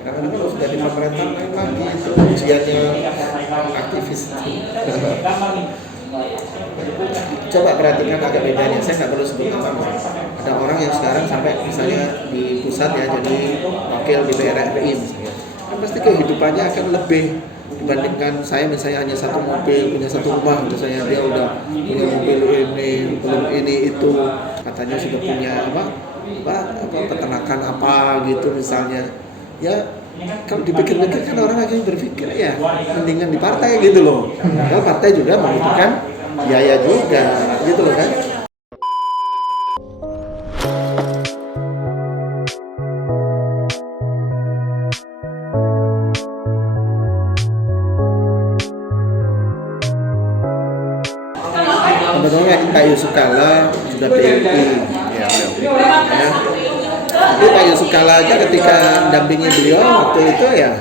Kadang-kadang kalau sudah di pemerintah lain lagi itu ujiannya aktivis. Coba perhatikan agak bedanya, saya nggak perlu sebut nama. Ada orang yang sekarang sampai misalnya di pusat ya jadi wakil di DPR RI misalnya, kan pasti kehidupannya akan lebih dibandingkan saya misalnya hanya satu mobil, punya satu rumah misalnya, dia udah punya mobil ini, belum ini itu, katanya sudah punya peternakan apa gitu misalnya. Ya kalau dipikir-pikir kan orang akhirnya berpikir ya mendingan di partai gitu loh. Kalau partai juga membutuhkan biaya juga gitu loh kan. Kebetulan Pak Yusuf Kalla sudah PLI ya. Tapi Pak Yusuf Kalla aja ketika mendampingi beliau waktu itu ya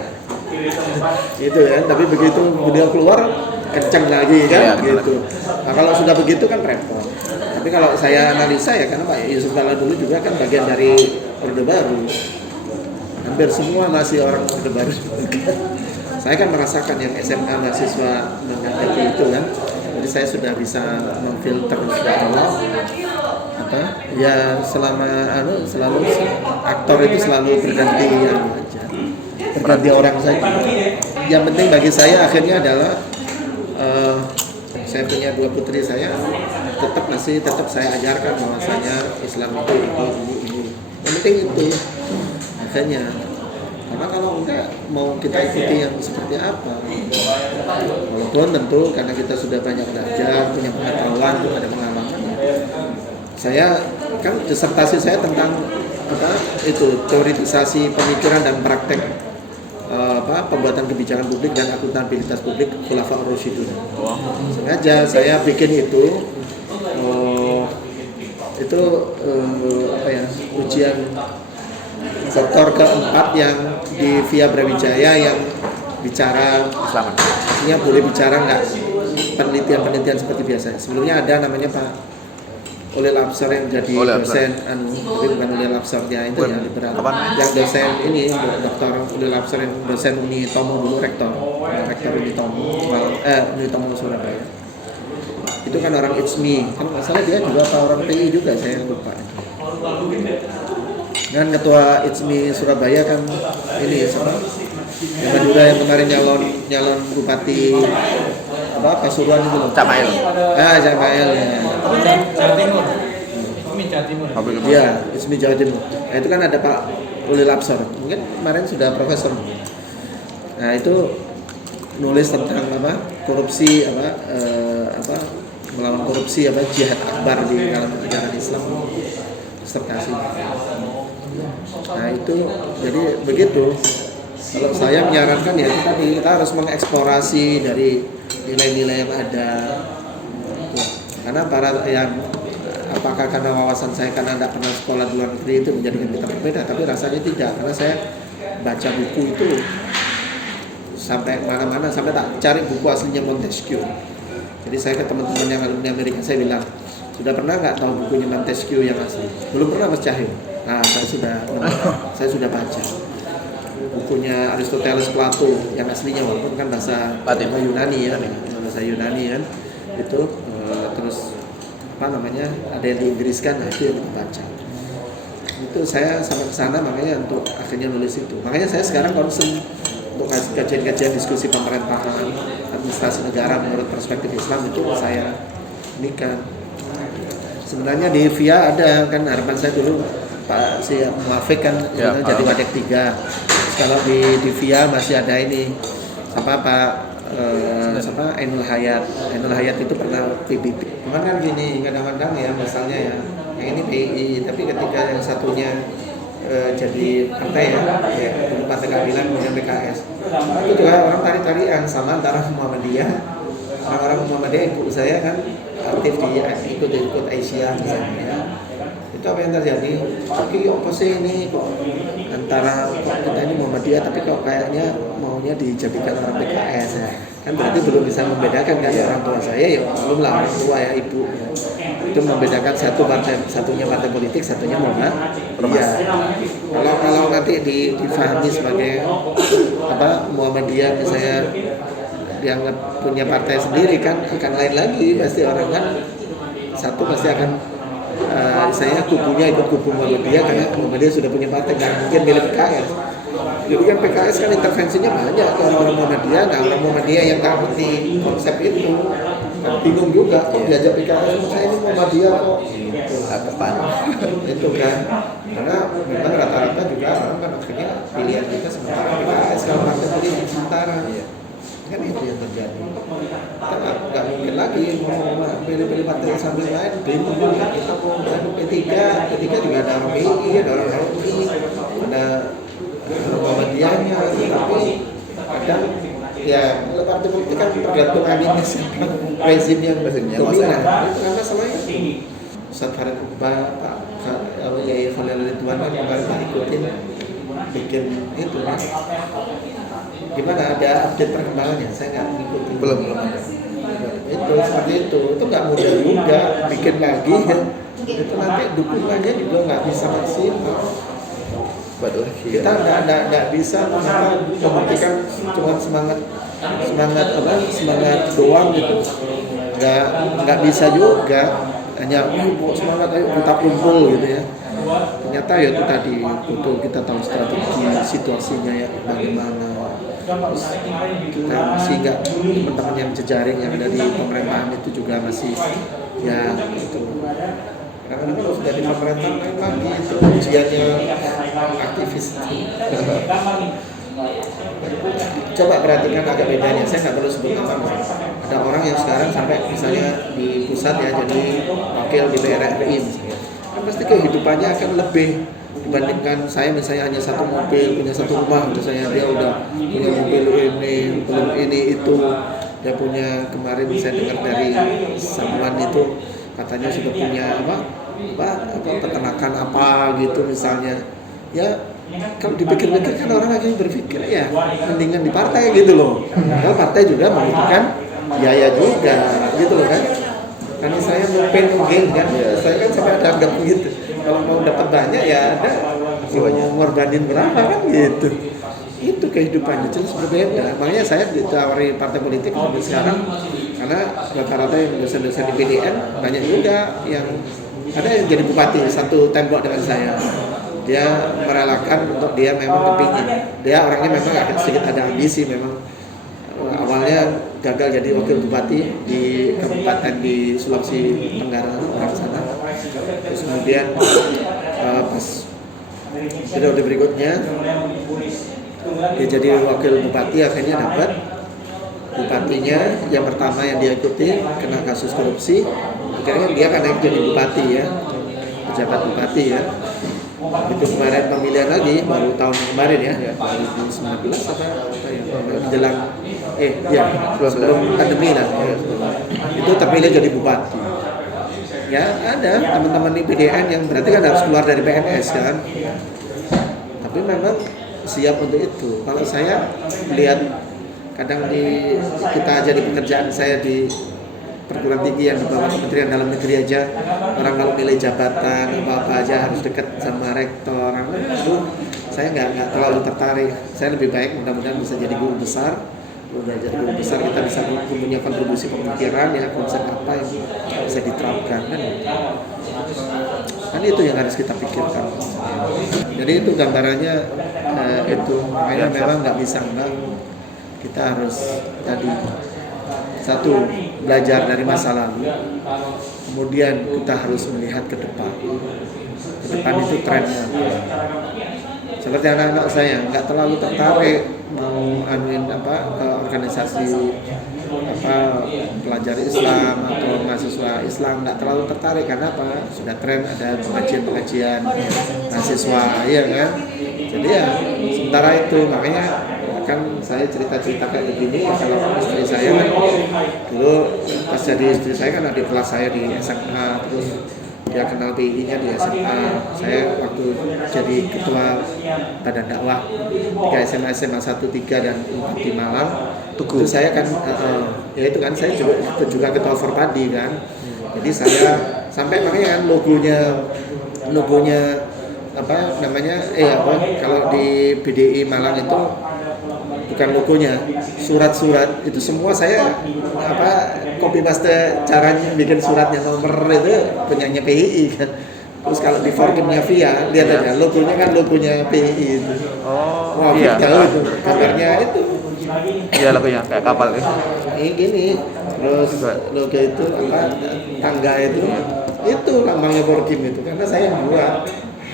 itu ya, tapi begitu beliau keluar kenceng lagi kan gitu. Nah, kalau sudah begitu kan repot. Tapi kalau saya analisa ya karena Pak Yusuf Kalla dulu juga kan bagian dari Orde Baru. Hampir semua masih orang Orde Baru. Saya kan merasakan yang SMA mahasiswa menghadapi itu kan. Jadi saya sudah bisa memfilter ya selama selalu aktor itu selalu berganti berganti orang saja. Yang penting bagi saya akhirnya adalah saya punya dua putri, saya tetap saya ajarkan bahwasanya Islam itu ini. Yang penting itu akhirnya. Karena kalau enggak mau kita ikuti yang seperti apa, walaupun tentu karena kita sudah banyak belajar, punya pengetahuan, ada pengalaman. Saya kan disertasi saya tentang teoritisasi pemikiran dan praktek pembuatan kebijakan publik dan akuntabilitas publik Khulafaur Rasyidun. Sengaja saya bikin itu ujian sektor keempat yang di Via Brawijaya yang bicara Islam. Artinya boleh bicara nggak penelitian seperti biasa. Sebelumnya ada namanya Pak Ulil Absar yang jadi dosen, tapi bukan Ulil Absar ya itu yang liberal. Yang dosen ini Dr. Ulil Absar yang dosen Uni Tomo dulu rektor Uni Tomo Surabaya. Itu kan orang ITSMI, kan masalah dia juga orang PI juga saya lupa. Dan ketua ITSMI Surabaya kan ini siapa? Yang Madura yang kemarin nyalon bupati Pasuruan itu loh. Camail. Camail ya. Jawa Timur. Jawa Timur. Iya, ITSMI Jawa Timur. Nah, itu kan ada Pak Ulil Absar. Mungkin kemarin sudah profesor. Nah, itu nulis tentang korupsi melawan korupsi jihad akbar di dalam ajaran Islam. Sertasi. Nah itu jadi begitu. Kalau saya menyarankan ya tadi kita harus mengeksplorasi dari nilai-nilai yang ada. Karena apakah karena wawasan saya karena tidak pernah sekolah di luar negeri itu menjadikan kita berbeda, tapi rasanya tidak. Karena saya baca buku itu sampai mana-mana, sampai tak cari buku aslinya Montesquieu. Jadi saya ke teman-teman yang alumni Amerika saya bilang, sudah pernah nggak tahu bukunya Montesquieu yang asli? Belum pernah Mas Cahil. Nah, saya sudah baca bukunya Aristoteles, Plato yang aslinya walaupun kan bahasa Yunani ya, bahasa Yunani kan itu terus ada yang diinggriskan, itu yang kita baca. Itu saya sampai ke sana makanya untuk akhirnya nulis itu. Makanya saya sekarang concern untuk kajian-kajian diskusi pemerintahan, administrasi negara menurut perspektif Islam itu saya inikan. Sebenarnya di VIA ada kan harapan saya dulu Pak Muafik kan jadi Wadek 3. Kalau di VIA masih ada ini Ainul Hayat. Ainul Hayat itu pernah PBB. Cuman kan gini kadang-kadang ya misalnya ya yang ini PI tapi ketika yang satunya jadi partai ya Partai Keadilan kemudian PKS itu juga orang tarik-tarian sama antara Muhammadiyah. Orang-orang Muhammadiyah ikut saya kan aktif ikut Aisyah misalnya ya. itu apa yang terjadi? Oke, apa sih ini kok antara kok kita ini Muhammadiyah tapi kok kayaknya maunya dijadikan orang PKS ya. Kan berarti belum bisa membedakan kan orang tua saya ya belum lah orang tua ya ibu ya. Itu membedakan satunya partai politik, satunya Muhammadiyah. Kalau nanti difahami sebagai apa Muhammadiyah misalnya dianggap punya partai sendiri kan akan lain lagi, pasti orang kan satu pasti akan saya kubunya ikut kubu Muhammadiyah karena Muhammadiyah sudah punya partai, nggak mungkin milih PKS. Jadi kan PKS kan intervensinya banyak ke orang Muhammadiyah. Nah orang Muhammadiyah yang nggak ngerti konsep itu kan bingung juga kok diajak PKS, saya ini Muhammadiyah kok Depan. itu kan karena memang rata-rata juga orang kan akhirnya pilihan kita sementara PKS kalau partai politik sementara kan itu yang terjadi. Kita nggak mungkin lagi mau pilih-pilih partai sambil lain bingung juga kita mau ada P3 juga ada orang PI, ada orang HMI, ada Muhammadiyahnya, tapi kadang ya partai politik kan tergantung aminnya siapa rezim yang dominan. Itu kan masalahnya. Ustaz Farid Uqbah, Pak Yai Khalil Ridwan kan kemarin tak ikutin bikin itu kan. Gimana ada update perkembangannya? Saya nggak ngikutin. Belum ada. Itu seperti itu nggak mudah juga bikin lagi ya. Itu nanti dukungannya juga nggak bisa maksimal. Waduh, Kita nggak bisa membuktikan cuma semangat doang gitu. Nggak bisa juga hanya semangat ayo kita kumpul gitu ya. Ternyata ya itu tadi butuh kita tahu strategi situasinya ya bagaimana. Kita masih nggak teman-teman yang jejaring yang ada di pemerintahan itu juga masih ya itu. Karena kalau sudah di pemerintahan lagi itu ujiannya aktivis. Coba perhatikan agak bedanya. Saya nggak perlu sebut nama. Ada orang yang sekarang sampai misalnya di pusat ya jadi wakil di PRRI misalnya. Kan pasti kehidupannya akan lebih dibandingkan saya misalnya hanya satu mobil, punya satu rumah misalnya dia udah punya mobil ini, belum ini itu. Dia punya kemarin saya dengar dari Samuan itu katanya sudah punya apa peternakan apa gitu misalnya. Ya kalau dipikir-pikir kan orang akhirnya berpikir ya mendingan di partai gitu loh. Kalau partai juga membutuhkan biaya juga gitu loh kan. Karena saya mau pengen kan, saya kan sampai ada harga begitu. Kalau mau dapat banyak ya ada mau ngorbanin berapa kan gitu. Itu kehidupannya jelas berbeda. Makanya saya ditawari partai politik sampai sekarang karena rata-rata yang dosen-dosen di PDN banyak juga yang ada yang jadi bupati satu tembok dengan saya. Dia merelakan untuk dia memang kepingin. Dia orangnya memang agak sedikit ada ambisi memang. Awalnya gagal jadi wakil bupati di kabupaten di Sulawesi Tenggara orang sana. Terus kemudian pas periode berikutnya dia jadi wakil bupati akhirnya dapat bupatinya yang pertama yang dia ikuti kena kasus korupsi. Akhirnya dia kan naik jadi bupati ya, pejabat bupati ya. Itu kemarin pemilihan lagi baru tahun kemarin ya 2019 apa ya menjelang sebelum pandemi lah ya. Itu terpilih jadi bupati ya. Ada teman-teman di PDN yang berarti kan harus keluar dari PNS kan, tapi memang siap untuk itu. Kalau saya lihat kadang kita jadi pekerjaan saya di perguruan tinggi yang di bawah Kementerian Dalam Negeri aja, orang kalau milih jabatan apa aja harus dekat sama rektor. Itu saya nggak terlalu tertarik. Saya lebih baik mudah-mudahan bisa jadi guru besar. Udah jadi guru besar kita bisa punya kontribusi pemikiran ya, konsep apa yang bisa diterapkan kan itu yang harus kita pikirkan. Jadi itu gambarannya itu makanya memang nggak bisa enggak, kita harus tadi satu belajar dari masa lalu, kemudian kita harus melihat ke depan. Ke depan itu trennya. Seperti anak-anak saya nggak terlalu tertarik mau anuin ke organisasi pelajar Islam atau mahasiswa Islam, nggak terlalu tertarik karena apa? Sudah tren ada pengajian mahasiswa ya kan. Jadi ya sementara itu makanya kan saya cerita kayak begini kalau istri saya kan dulu pas jadi istri saya kan adik kelas saya di SMA terus dia kenal PI-nya di SMA. Saya waktu jadi ketua badan dakwah di SMA 1, 3 dan 4 di Malang. Itu saya kan ya itu kan saya juga ketua Forpadi kan. Jadi saya sampai makanya kan logonya apa namanya kalau di BDI Malang itu bukan logonya, surat-surat itu semua saya copy paste caranya bikin suratnya, nomor itu punyanya PII kan. Terus kalau di Forkimnya Via lihat aja logonya kan logonya PII itu. Oh, Wah, iya. jauh itu gambarnya itu. Iya logonya kayak kapal ya. Ini gini, terus logo itu tangga itu lambangnya Forkim itu karena saya yang buat.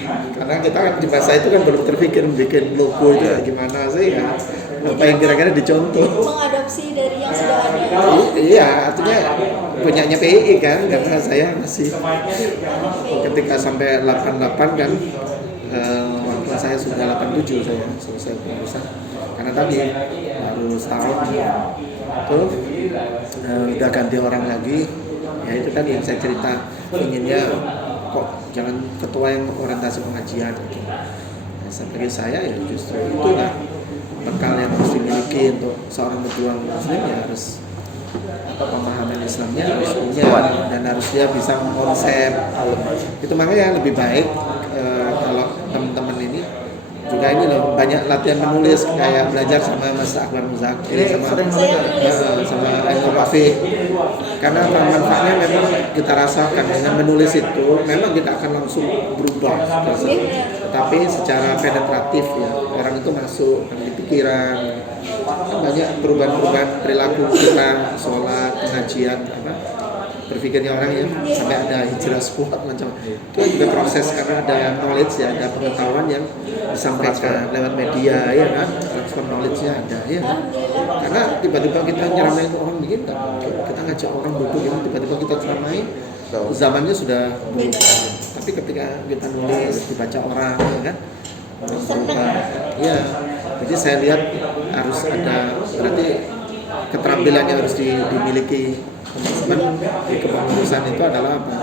Karena kita kan di masa itu kan belum terpikir bikin logo itu kayak gimana sih ya. Apa yang kira-kira dicontoh. Mengadopsi dari yang sudah ada. Iya, artinya punyanya PI kan, karena saya masih ketika sampai 88 kan, waktu saya sudah 87 saya selesai pengurusan. Karena tadi baru setahun tuh udah ganti orang lagi, ya itu kan yang saya cerita inginnya kok jangan ketua yang orientasi pengajian gitu. Nah, bagi saya ya justru itulah bekal yang harus dimiliki untuk seorang pejuang muslim, ya harus pemahaman Islamnya harus punya dan harus dia bisa mengkonsep itu. Makanya lebih baik kalau teman-teman ini juga ini loh banyak latihan menulis, kayak belajar sama Mas Akbar Muzakir sama Ainul Rafi, karena manfaatnya memang kita rasakan dengan menulis itu. Memang kita akan langsung berubah tapi secara penetratif ya, orang itu masuk di pikiran, kan banyak perubahan-perubahan perilaku kita, sholat, pengajian, berpikirnya orang ya, sampai ada hijrah squad macam itu juga proses, karena ada knowledge ya, ada pengetahuan yang disampaikan lewat media ya kan, transfer knowledge-nya ada ya kan. Karena tiba-tiba kita nyeramain orang begini, kita ngajak orang duduk gitu, tiba-tiba kita ceramain, zamannya sudah berubah. Tapi ketika kita nulis dibaca orang ya kan, ya jadi saya lihat harus ada, berarti keterampilan yang harus dimiliki teman-teman di kepengurusan itu adalah apa?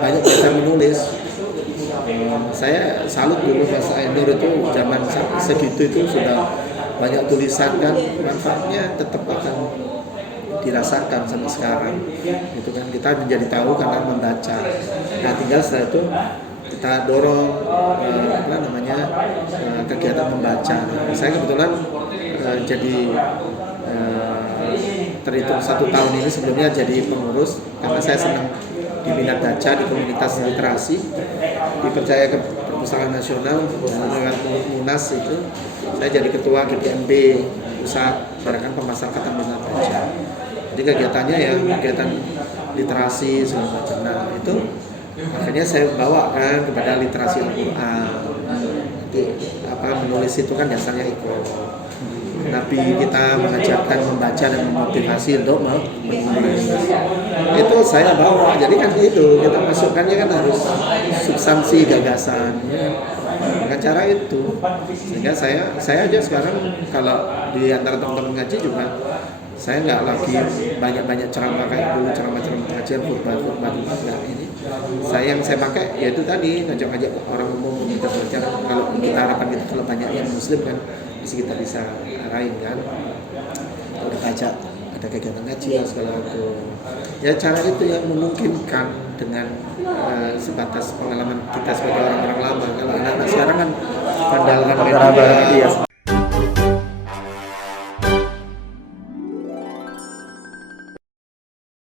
Banyak kita menulis. Saya salut dulu Mas Ainur itu zaman segitu itu sudah banyak tulisan kan, manfaatnya tetap akan dirasakan sampai sekarang. Itu kan kita menjadi tahu karena membaca. Nah tinggal setelah itu kita dorong kegiatan membaca. Saya kebetulan jadi terhitung 1 tahun ini sebelumnya jadi pengurus, karena saya senang di minat baca di komunitas literasi, dipercaya ke Perpustakaan Nasional dengan Munas itu saya jadi ketua GPMB pusat gerakan pemasyarakatan minat baca. Jadi kegiatannya ya kegiatan literasi segala macam. Nah itu akhirnya saya bawakan kepada literasi Al-Quran. Nanti menulis itu kan dasarnya ikut. Nabi kita mengajarkan membaca dan memotivasi untuk menulis. Itu saya bawa. Jadi kan itu kita masukkannya kan harus substansi gagasan ya. Dengan cara itu. Sehingga saya aja sekarang kalau di antara teman-teman ngaji juga saya nggak lagi banyak ceramah kayak dulu, ceramah-ceramah pengajian khutbah enggak. Ini yang saya pakai yaitu tadi ngajak-ngajak orang umum kita belajar. Kalau kita harapan kita kalau banyak yang muslim kan kita bisa arahin kan, kalau kita ada kegiatan ngaji segala macam ya, cara itu yang memungkinkan dengan sebatas pengalaman kita sebagai orang-orang lama. Kalau anak-anak sekarang kan mengandalkan media